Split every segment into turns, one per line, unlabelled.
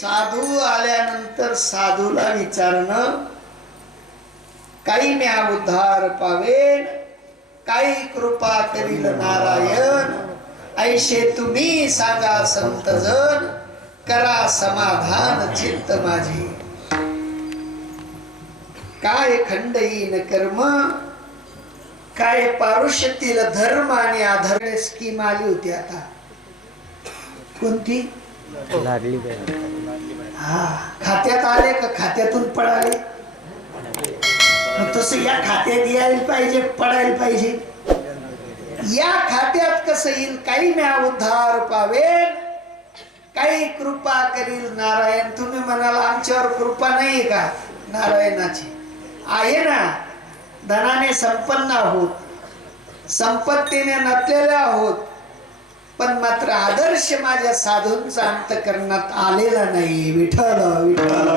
साधू आल्यानंतर साधूला विचारणं काही म्या उद्धार पावेन काही कृपा करील नारायण. ऐशे तुम्ही सांगा संतजन करा समाधान चित्त माझे. काय खंड येईन कर्म काय पारुष्यतील धर्म आणि आधार. स्कीम आली होती आता. कोणती?
लागली
हा खात्यात आले का? खात्यातून पडाले तसं या खात्यात यायला पाहिजे पडायला पाहिजे. या खात्यात कसं येईल? काही म्या उद्धार पावेल काही कृपा करील नारायण. तुम्ही म्हणाला आमच्यावर कृपा नाही का? नारायणाची. आहे ना? धनाने संपन्न आहोत. संपत्तीने नटलेले आहोत. पण मात्र आदर्श माझ्या साधूंचा अंत करण्यात आलेला नाही. विठ्ठल विठ्ठल.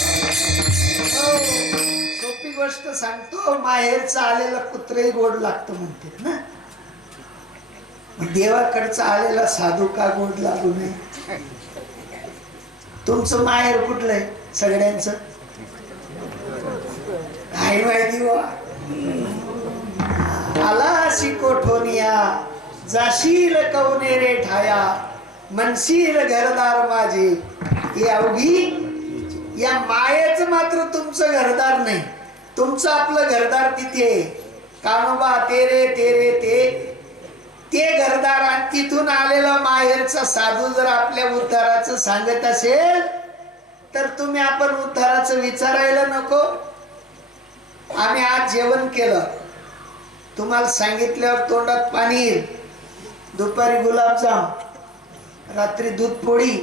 हो, सोपी गोष्ट सांगतो माहेरचा आलेला कुत्रही गोड लागतं म्हणतात ना. देवाकडचा आलेला साधू का गोड लागू नये? तुमचं माहेर कुठलंय सगळ्यांचं? काय माहिती बा आला कोठोनिया जाशील कवनेरे ठाया. म्हणशील घरदार माझे. ही अवघी या मायेच मात्र तुमचं घरदार नाही. तुमचं आपलं घरदार तिथे. आहे. कानोबा तेरे तेरे ते. ते घरदार तिथून आलेला माहेरचा साधू जर आपल्या उद्धाराचं सांगत असेल तर तुम्ही आपण उद्धाराचं विचारायला नको. आम्ही आज जेवण केलं. तुम्हाला सांगितल्यावर तोंडात पाणी येईल. दुपारी गुलाबजाम रात्री दूध पोळी.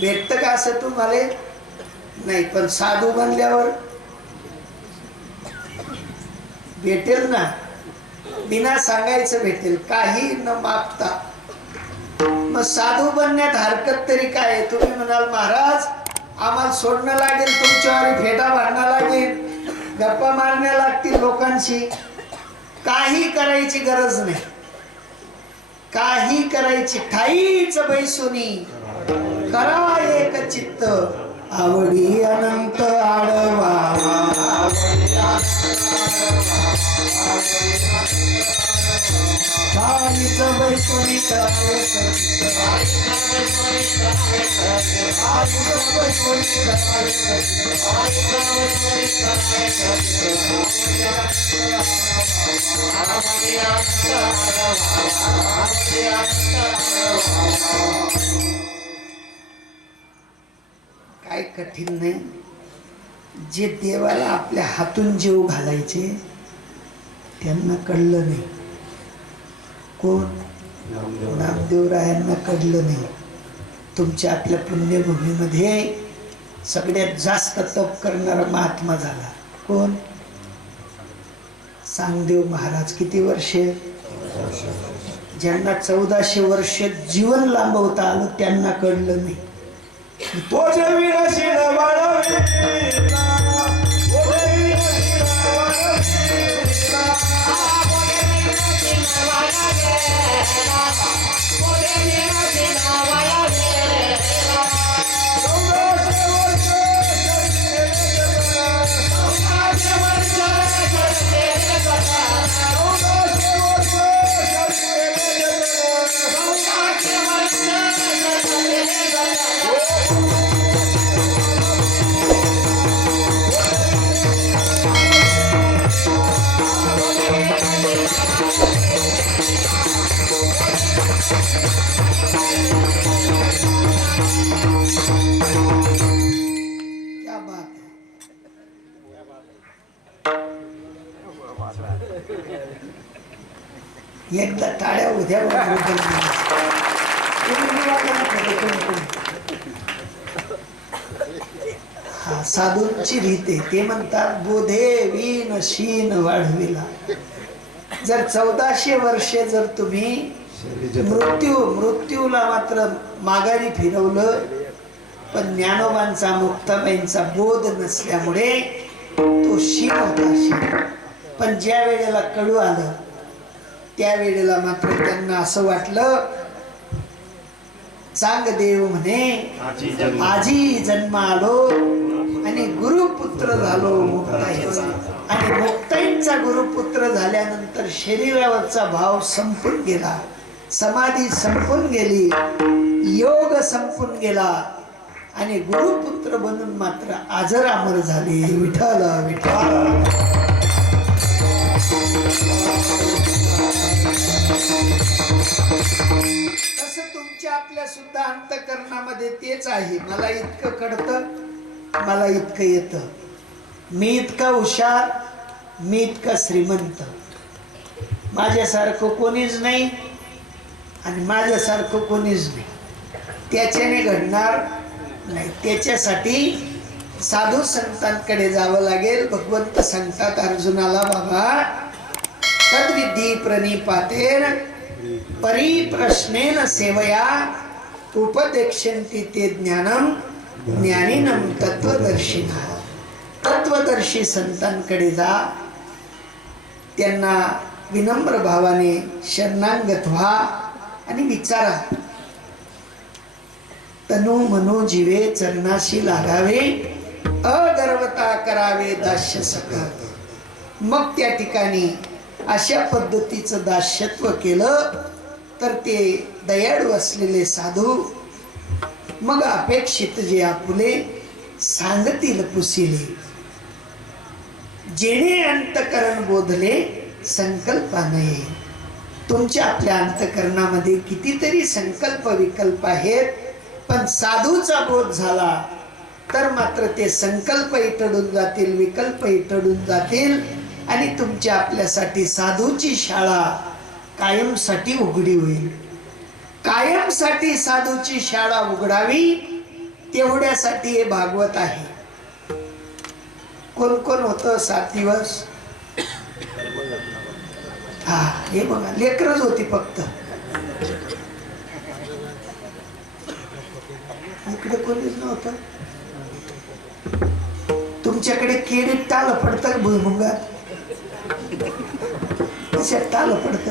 भेटतं का असं तुम्हाला? नाही पण साधू बनल्यावर? भेटेल ना. बिना सांगायचं भेटेल काही न मागता. मग साधू बनण्यात हरकत तरी काय? आहे? तुम्ही म्हणाल महाराज आम्हाला सोडणं लागेल तुमच्यावर फेटा भरणं लागेल. गप्पा मारण्या लागतील लोकांशी. काही करायची गरज नाही. काही करायची ठाईच बैसुनी. करा एक चित्त. आवडी अनंत आडवा. काय कठीण नाही. जे देवाला आपल्या हातून जीव घालायचे त्यांना कळलं नाही. कोण? नामदेवरायांना कळलं नाही. तुमच्या आपल्या पुण्यभूमीमध्ये सगळ्यात जास्त तप करणारा महात्मा झाला. कोण? सांगदेव महाराज किती वर्षे? ज्यांना चौदाशे वर्ष जीवन लांबवता आलं त्यांना कळलं नाही.
तो तो चौदाशे
एकदा टाळ्या उद्या. हा साधूंची रीत आहे. ते म्हणतात बोधे वीन शीन वाढविला. जर चौदाशे वर्षे जर तुम्ही मृत्यू मृत्यूला मात्र माघारी फिरवलं पण ज्ञानोबांचा मुक्ताबाईंचा बोध नसल्यामुळे तो शीन होता शीन पण ज्या वेळेला कळू आलं त्यावेळेला मात्र त्यांना असं वाटलं चांग देव म्हणे आजी जन्म आलो आणि गुरुपुत्र झालो मुक्ताईचा. आणि मुक्ताईंचा गुरुपुत्र झाल्यानंतर शरीरावरचा भाव संपून गेला. समाधी संपून गेली. योग संपून गेला. आणि गुरुपुत्र बनून मात्र आजर अमर झाले. विठ्ठल विठ्ठल. तसं तुमच्या आपल्या सुद्धा अंतकरणामध्ये तेच आहे. मला इतकं कळतं मला इतकं येतं. मी इतका हुशार मी इतका श्रीमंत. माझ्यासारखं कोणीच नाही आणि माझ्यासारखं कोणीच नाही. त्याच्याने घडणार नाही. त्याच्यासाठी साधू संतांकडे जावं लागेल. भगवंत सांगतात अर्जुनाला बाबा तद्विधी प्रणिपातेन परिप्रश्नेन सेवया उपदेक्षन्ति ते ज्ञानम ज्ञानिनम तत्वदर्शिना तत्वदर्शी संतांकडे जा त्यांना विनम्र भावाने शरणांगत व्हा आणि विचारा. तनु मनो जीवे चरणाशी लागावे अगर्वता करावे दास्य सका मग त्या ठिकाणी अशा पद्धतीचं दास्यत्व केलं तर ते दयाळू असलेले साधू मग अपेक्षित जे आपुले सांगतील पुसिले. जेणे अंतकरण बोधले संकल्पाने. तुमच्या आपल्या अंतकरणामध्ये कितीतरी संकल्प विकल्प आहेत पण साधूचा बोध झाला तर मात्र ते संकल्प इटडून जातील विकल्प इटडून जातील आणि तुमच्या आपल्यासाठी साधूची शाळा कायमसाठी उघडी होईल. कायमसाठी साधूची शाळा उघडावी तेवढ्यासाठी हे भागवत आहे. कोण कोण होतं सात दिवस? हा हे बघा लेकरच होती फक्त. इकडे कोणीच नव्हतं. तुमच्याकडे केडीत टाल पडतं भुईमुगात. कशात टाल पडत.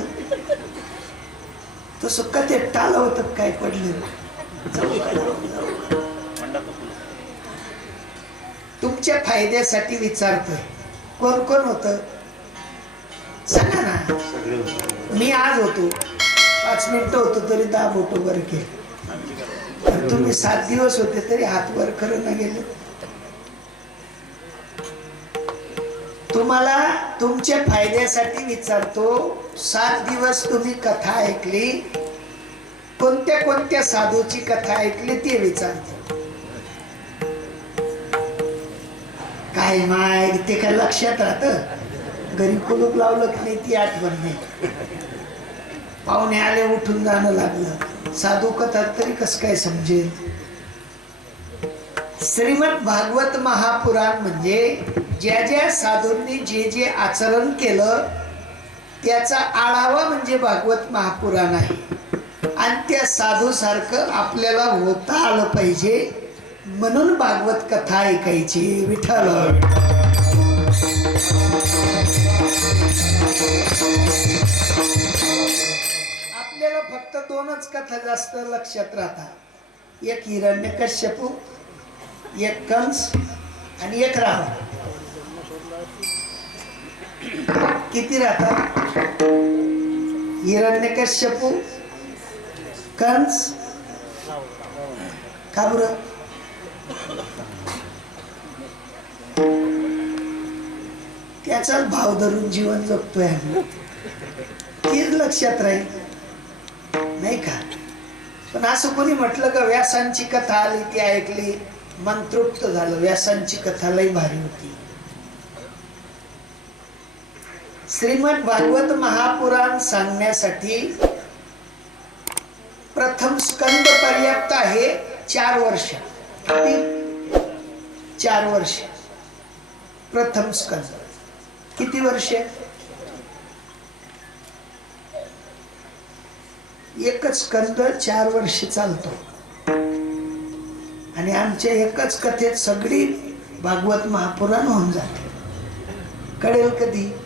तसं का ते टाल होत काय पडलं. तुमच्या फायद्यासाठी विचारतोय. कोण कोण होत? सांगा ना. मी आज होतो. पाच मिनिटं होतो तरी दहा बोटो वर केले. तुम्ही सात दिवस होते तरी हात वर खरं ना गेले. तुम्हाला तुमच्या फायद्यासाठी विचारतो. सात दिवस तुम्ही कथा ऐकली. कोणत्या कोणत्या साधूची कथा ऐकली ते विचारतो. काय माय ते काय लक्षात राहत? घरी कुलूप लावलं की नाही ती आठवण नाही. पाहुणे आले उठून जाणं लागलं. साधू कथा तरी कस काय समजेल? श्रीमद भागवत महापुराण म्हणजे ज्या ज्या साधूंनी जे जे आचरण केलं त्याचा आढावा म्हणजे भागवत महापुराण आहे. आणि त्या साधू सारखं आपल्याला होता आलं पाहिजे म्हणून भागवत कथा ऐकायची. विठ्ठल. आपल्याला फक्त दोनच कथा जास्त लक्षात राहतात. एक हिरण्य कश्यपू एक कंस आणि एक रावण. किती राहतात? हिरण्यकश्यपू कंस? का बरं? त्याचाच भाव धरून जीवन जगतोय आम्ही. तीच लक्षात राहील. नाही का? पण असं कोणी म्हटलं का व्यासांची कथा आली ती ऐकली मन तृप्त झालं. व्यासांची कथा लई भारी होती. श्रीमद भागवत महापुराण सांगण्यासाठी प्रथम स्कंद पर्याप्त आहे चार वर्ष. किती? चार वर्ष. प्रथम स्कंद. किती वर्ष? एकच स्कंद चार वर्ष चालतो. आणि आमच्या एकच कथेत सगळी भागवत महापुराण होऊन जाते. कळेल कधी?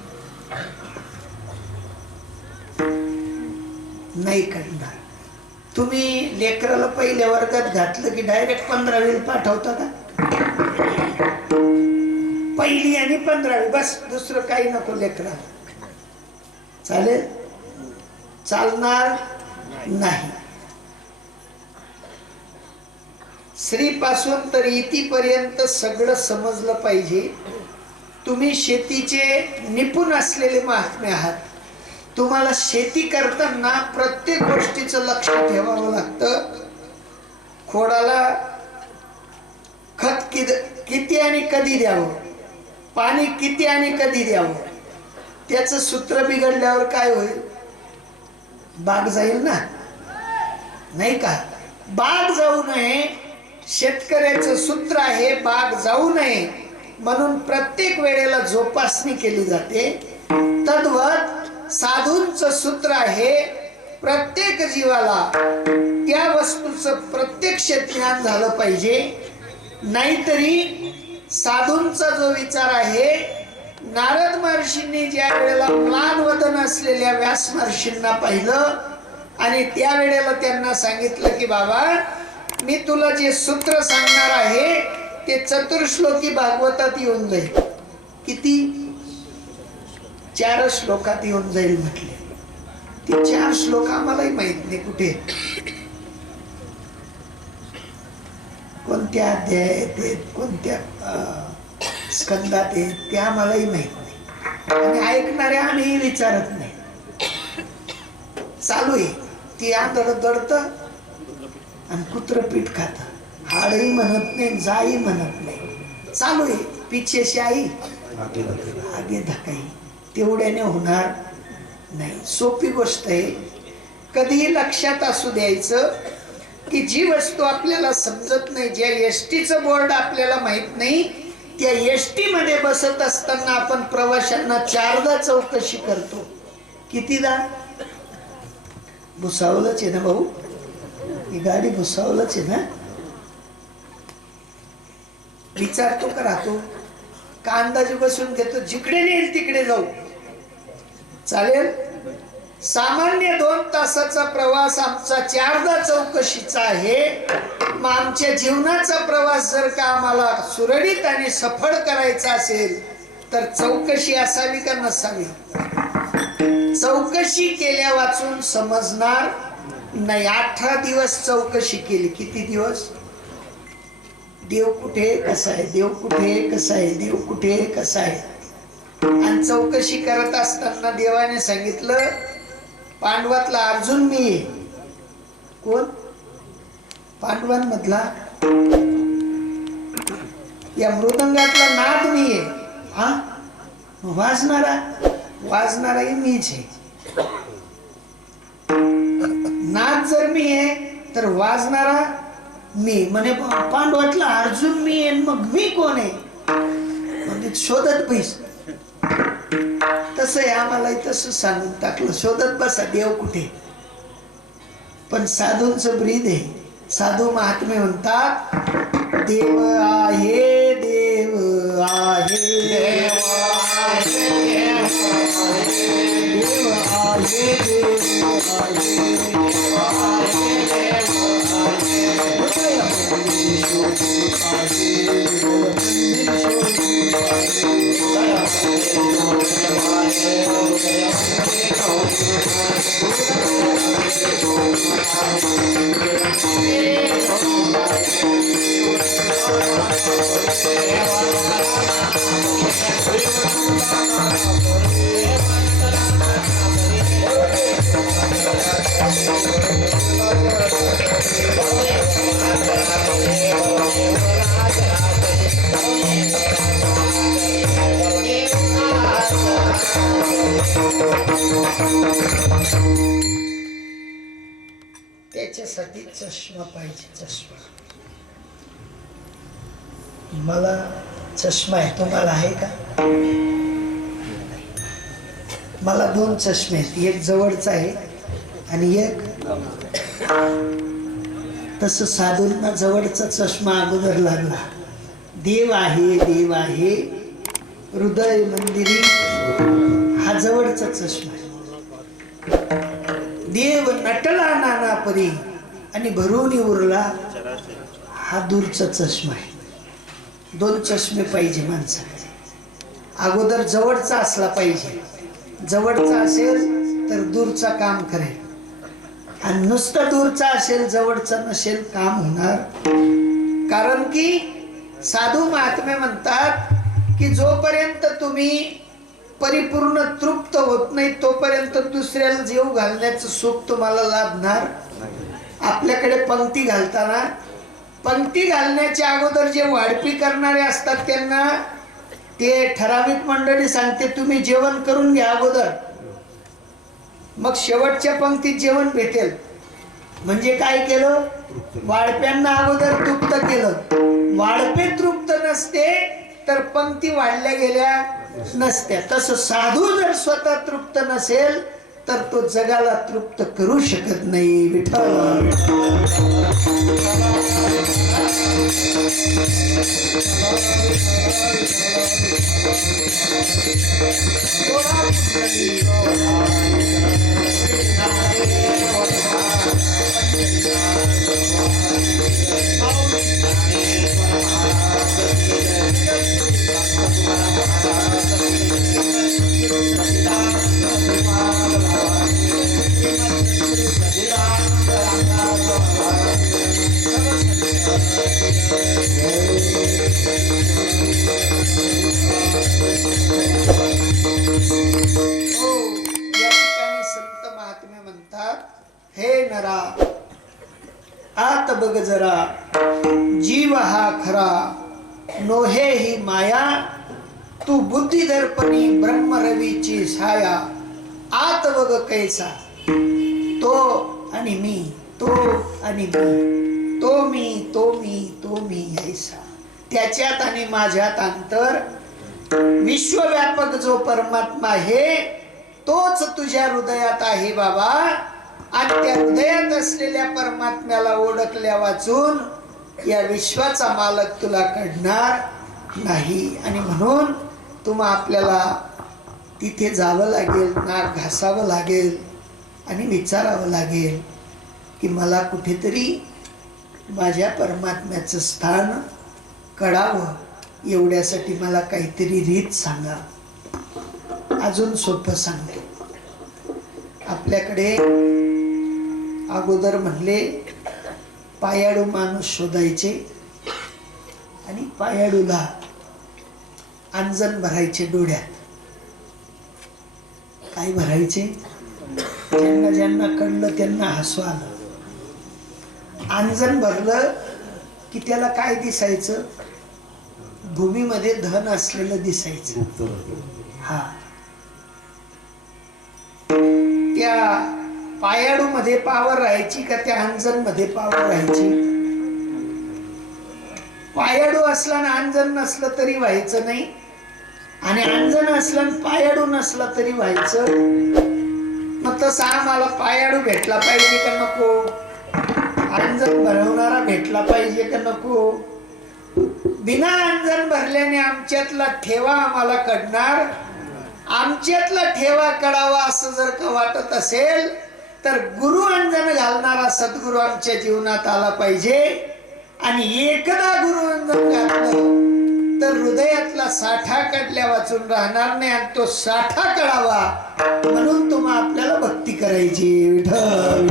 नाही करणार. तुम्ही लेकराला पहिल्या वर्गात घातलं की डायरेक्ट पंधरावीला पाठवता का? पहिली आणि पंधरावी बस. दुसरं काही नको लेकरा चालेल? चालणार नाही. स्त्रीपासून तर इतीपर्यंत सगळं समजलं पाहिजे. तुम्ही शेतीचे निपुण असलेले महात्मे आहात. तुम्हाला शेती करताना प्रत्येक गोष्टीचं लक्ष ठेवावं लागतं. खोडाला खत किद किती आणि कधी द्यावं? पाणी किती आणि कधी द्यावं? त्याचं सूत्र बिघडल्यावर काय होईल? बाग जाईल ना? नाही का? बाग जाऊ नये. शेतकऱ्याचं सूत्र आहे बाग जाऊ नये. म्हणून प्रत्येक वेळेला जोपासणी केली जाते. तद्वत साधूंचं सूत्र आहे प्रत्येक जीवाला त्या वस्तूचं प्रत्यक्ष ज्ञान झालं पाहिजे. नाहीतरी साधूंचा जो विचार आहे नारद महर्षींनी ज्या वेळेला मानवदन वदन असलेल्या व्यास महर्षींना पाहिलं आणि त्या वेळेला त्यांना सांगितलं की बाबा मी तुला जे सूत्र सांगणार आहे ते चतुर्श्लोकी भागवतात येऊन जाईल. किती? चार श्लोकात येऊन जाईल म्हटले. ते चार श्लोक आम्हालाही माहीत नाही कुठे कोणत्या अध्यायात आहेत कोणत्या स्कंदात आहेत ते आम्हालाही माहीत नाही. आणि ऐकणारे आम्ही विचारत नाही. चालू आहे. ती आंधळ दडत आणि कुत्र पीठ खातं. हाडही म्हणत नाही जाई म्हणत नाही. चालू आहे पिछेशी आई. आगे धकाई. तेवढ्याने होणार नाही. सोपी गोष्ट आहे. कधीही लक्षात असू द्यायचं की जी वस्तू आपल्याला समजत नाही ज्या एस टीचं बोर्ड आपल्याला माहीत नाही त्या एस टी मध्ये बसत असताना आपण प्रवाशांना चारदा चौकशी करतो. कितीदा? भुसावलंच आहे ना भाऊ? ही गाडी भुसावलंच आहे ना? विचारतो का राहतो का अंदाजे बसून घेतो जिकडे नेईल तिकडे जाऊ. चालेल? सामान्य दोन तासाचा प्रवास आमचा चारदा चौकशीचा आहे. मग आमच्या जीवनाचा प्रवास जर का आम्हाला सुरळीत आणि सफळ करायचा असेल तर चौकशी असावी का नसावी? चौकशी केल्या वाचून समजणार नाही अठरा दिवस चौकशी केली. किती दिवस? देव कुठे कसा आहे? देव कुठे कसा आहे? देव कुठे कसा आहे? आणि चौकशी करत असताना देवाने सांगितलं पांडवातला अर्जुन मी आहे. कोण? पांडवांमधला या मृदंगातला नाद मी आहे. हा? वाजणारा? वाजणाराही मीच आहे. नाद जर मी आहे तर वाजणारा मी. म्हणे पांडवातला अर्जुन मी मग मी कोण आहे? म्हणजे शोधत पैस तसं आहे आम्हालाही तसं सांगून टाकलं. शोधत बसा देव कुठे? पण साधूंच ब्रीद आहे. साधू महात्मे म्हणतात देव आहे चष्मा पाहिजे चष्मा. मला चष्मा आहे तुम्हाला आहे का? मला दोन चष्मे आहेत एक जवळचा आहे आणि एक तसं साधूंना जवळचा चष्मा अगोदर लागला. देव आहे देव आहे हृदय मंदिरी हा जवळचा चष्मा आहे. देव नटला नाना परी आणि भरून उरला हा दूरचा चष्मा आहे. दोन चष्मे पाहिजे माणसाला. अगोदर जवळचा असला पाहिजे. जवळचा असेल तर दूरचा काम करेल. आणि नुसतं दूरचा असेल जवळचा नसेल काम होणार. कारण की साधू महात्मे म्हणतात की जोपर्यंत तुम्ही परिपूर्ण तृप्त होत नाही तोपर्यंत दुसऱ्याला जीव घालण्याचं सुख तुम्हाला लाभणार आपल्याकडे पंक्ती घालताना पंक्ती घालण्याच्या अगोदर जे वाढपी करणारे असतात त्यांना ते ठराविक मंडळी सांगते तुम्ही जेवण करून घ्या अगोदर. मग शेवटच्या पंक्तीत जेवण भेटेल. म्हणजे काय केलं? वाढप्यांना अगोदर तृप्त केलं. वाढपे तृप्त नसते तर पंक्ती वाढल्या गेल्या नसत्या. तसं साधू जर स्वतः तृप्त नसेल तर तो जगाला तृप्त करू शकत नाही विठ्ठल. कैसा तो आणि मी तो आणि मी तो मी तो मी तो मी ऐसा. त्याच्यात आणि माझ्यात अंतर. विश्वव्यापक जो परमात्मा आहे तोच तुझ्या हृदयात आहे बाबा. आणि त्या हृदयात असलेल्या परमात्म्याला ओळखल्या वाचून या विश्वाचा मालक तुला कळणार नाही. आणि म्हणून तुम्हा आपल्याला तिथे जावं लागेल नाक घासावं लागेल आणि विचारावं लागेल की मला कुठेतरी माझ्या परमात्म्याचं स्थान कळावं एवढ्यासाठी मला काहीतरी रीत सांगा. अजून सोपं सांगतो. आपल्याकडे अगोदर म्हणले पायाडू माणूस शोधायचे आणि पायाडूला अंजन भरायचे डोळ्यात. काय भरायचे. ज्यांना ज्यांना कळलं त्यांना हसू आलं. अंजन भरलं की त्याला काय दिसायचं? भूमीमध्ये धन असलेलं दिसायचं. हा. त्या पायाडू मध्ये पावर राहायची का त्या अंजनमध्ये पावर राहायची? पायाडू असला ना अंजन नसलं तरी व्हायचं नाही. आणि अंजन असलं आणि पायाडू नसला तरी व्हायचं. मग तसा आम्हाला पायाडू भेटला पाहिजे का नको? अंजन भरवणारा भेटला पाहिजे का नको? बिना अंजन भरल्याने आमच्यातला ठेवा आम्हाला कळणार? आमच्यातला ठेवा कळावा असं जर का वाटत असेल तर गुरु अंजन घालणारा सद्गुरू आमच्या जीवनात आला पाहिजे. आणि एकदा गुरु अंजन घातलं तर हृदयातला साठा कटल्या वाचून राहणार नाही आणि तो साठा कळावा म्हणून तुम्हा आपल्याला भक्ती करायची. विठ्ठल.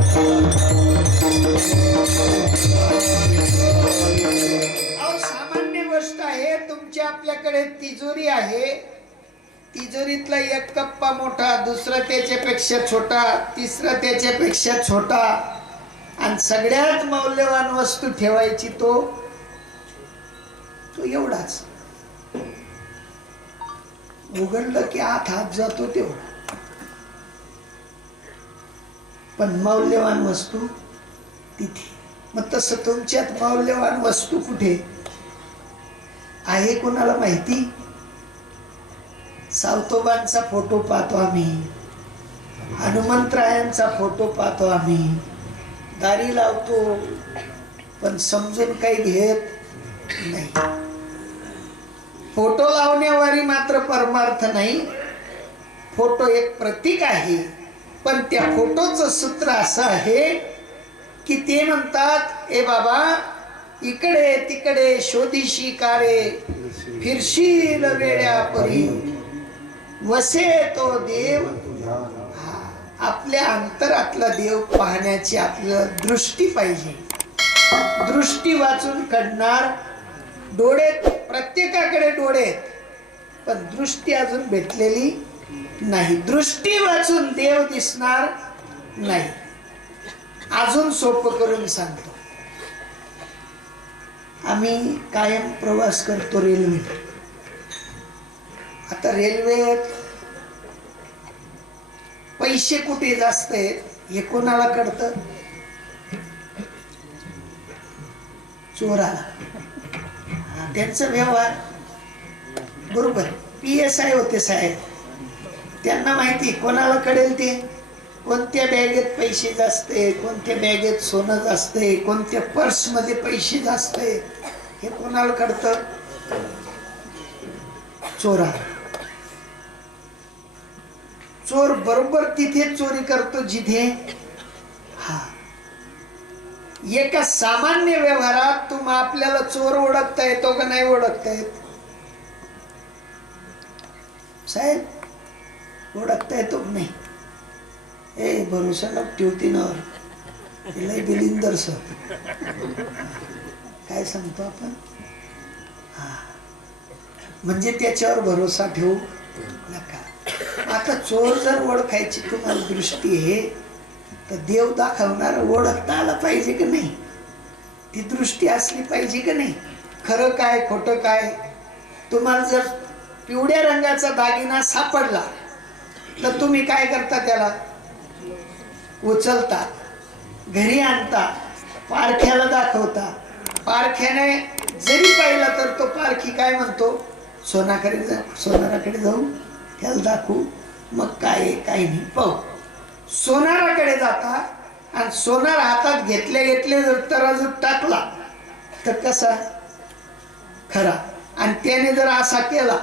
अहो सामान्य गोष्ट आहे तुमच्या आपल्याकडे तिजोरी आहे. तिजोरीतला एक कप्पा मोठा दुसरा त्याच्यापेक्षा छोटा तिसरा त्याच्यापेक्षा छोटा. आणि सगळ्यात मौल्यवान वस्तू ठेवायची तो तो एवढाच. उघडलं की आत हात जातो तेवढा पण मौल्यवान वस्तू तिथे. मग तसं तुमच्यात मौल्यवान वस्तू कुठे? आहे कोणाला माहिती? सावतोबांचा फोटो पाहतो आम्ही. हनुमंतरायांचा फोटो पाहतो आम्ही. दारी लावतो पण समजून काही घेत नाही. फोटो लावण्यावारी मात्र परमार्थ नाही. फोटो एक प्रतीक आहे. पण त्या फोटोचं सूत्र असं आहे की ते म्हणतात ए बाबा इकडे तिकडे शोधिशी कारे फिरशील वेड्या परी वसे तो देव. आपल्या अंतरातला देव पाहण्याची आपलं दृष्टी पाहिजे. दृष्टी वाचून काढणार डोळे प्रत्येकाकडे डोळे आहेत. पण दृष्टी अजून भेटलेली नाही. दृष्टी वाचून देव दिसणार नाही. अजून सोपं करून सांगतो. आम्ही कायम प्रवास करतो रेल्वे. आता रेल्वेत पैसे कुठे जास्त आहेत हे कोणाला कळतं? चोराला. त्यांचा व्यवहार बरोबर. पी एस आय होते साहेब. त्यांना माहिती कोणाला कळेल ते? कोणत्या बॅगेत पैसे जास्त आहे कोणत्या बॅगेत सोनं जास्त आहे कोणत्या पर्समध्ये पैसे जास्त आहे हे कोणाला कळतं? चोरा. चोर बरोबर तिथे चोरी करतो जिथे एका सामान्य व्यवहारात तुम आपल्याला चोर ओळखता येतो का नाही ओळखता येत? साहेब ओळखता येतो का नाही? ए भरोसा लाग ठेवती ना. लय बिलिंदर सर. काय सांगतो आपण? हा. म्हणजे त्याच्यावर भरोसा ठेवू नका. आता चोर जर ओळखायची तुम्हाला दृष्टी आहे तर देव दाखवणार ओळखता आला पाहिजे का नाही? ती दृष्टी असली पाहिजे का नाही? खरं काय खोटं काय? तुम्हाला जर पिवळ्या रंगाचा दागिना सापडला तर तुम्ही काय करता त्याला? उचलता घरी आणता पारख्याला दाखवता. पारख्याने जरी पाहिला तर तो पारखी काय म्हणतो? सोनाकडे जा सोनाराकडे जाऊ त्याला दाखवू. मग काय काही काय नाही पाहू. सोनाराकडे जाता आणि सोनार हातात घेतले घेतले जर तराजू टाकला तर कसा? खरा. आणि त्याने जर असा केला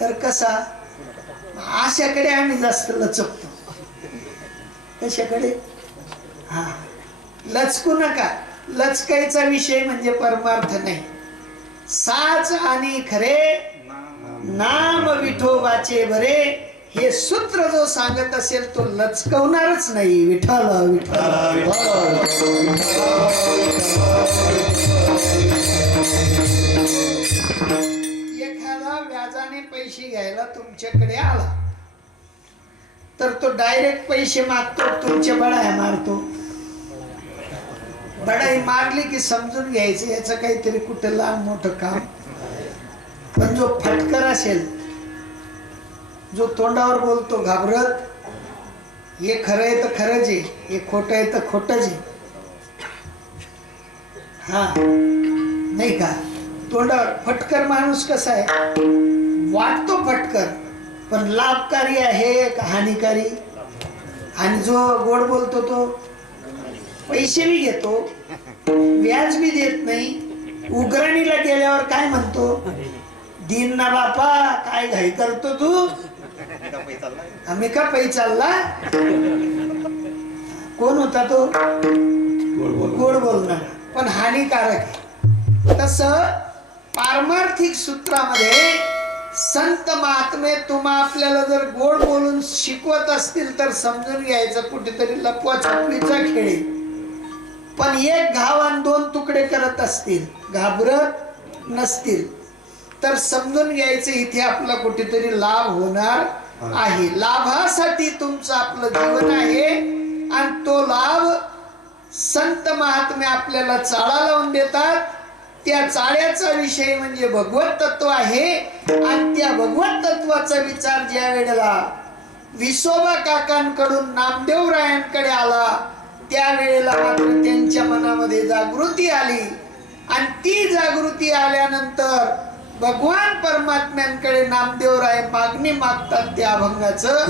तर कसा? अशाकडे आम्ही जास्त लचकतो. कशाकडे? हा. लचकू नका. लचकायचा विषय म्हणजे परमार्थ नाही. साच आणि खरे नाम विठोबाचे बरे हे सूत्र जो सांगत असेल तो लचकवणारच नाही. विठाल विठाल एखादा व्याजाने पैसे घ्यायला तुमच्याकडे आला. तर तो डायरेक्ट पैसे मागतो तुमच्या बडाया मारतो. बडाई मारली की समजून घ्यायचं याचं काहीतरी कुठं लहान मोठं काम. पण जो फटकर असेल जो तोंडावर बोलतो घाबरत हे खरं आहे तर खरंच आहे हे खोटं आहे तर खोटंच आहे हा. नाही का? तोंडावर फटकर माणूस कसा आहे? वाटतो फटकर पण लाभकारी आहे का हानिकारी. आणि जो गोड बोलतो तो पैसे बी घेतो व्याज बी देत नाही उग्रणीला गेल्यावर काय म्हणतो? दिन ना बापा काय घाई करतो तू? आम्ही का पै चालला? कोण होता तो? गोड बोलणार? पण हानिकारक तस पारमार्थिक सूत्रामध्ये संत महात्मे तुम्हा आपल्याला जर गोड बोलून शिकवत असतील तर समजून घ्यायचं कुठेतरी लपवा छपवीचा खेळ. पण एक घाव आणि दोन तुकडे करत असतील घाबरत नसतील तर समजून घ्यायचं इथे आपला कुठेतरी लाभ होणार आहे. लाभासाठी तुमचं आपलं जीवन आहे. आणि तो लाभ संत महात्मे आपल्याला चाळा लावून देतात. त्या चाळ्याचा विषय म्हणजे भगवत तत्व आहे. आणि त्या भगवत तत्वाचा विचार ज्या वेळेला विसोबा काकांकडून नामदेव रायांकडे आला त्यावेळेला मात्र त्यांच्या मनामध्ये जागृती आली. आणि ती जागृती आल्यानंतर भगवान परमात्म्यांकडे नामदेवराय मागणी मागतात त्या अभंगाचं.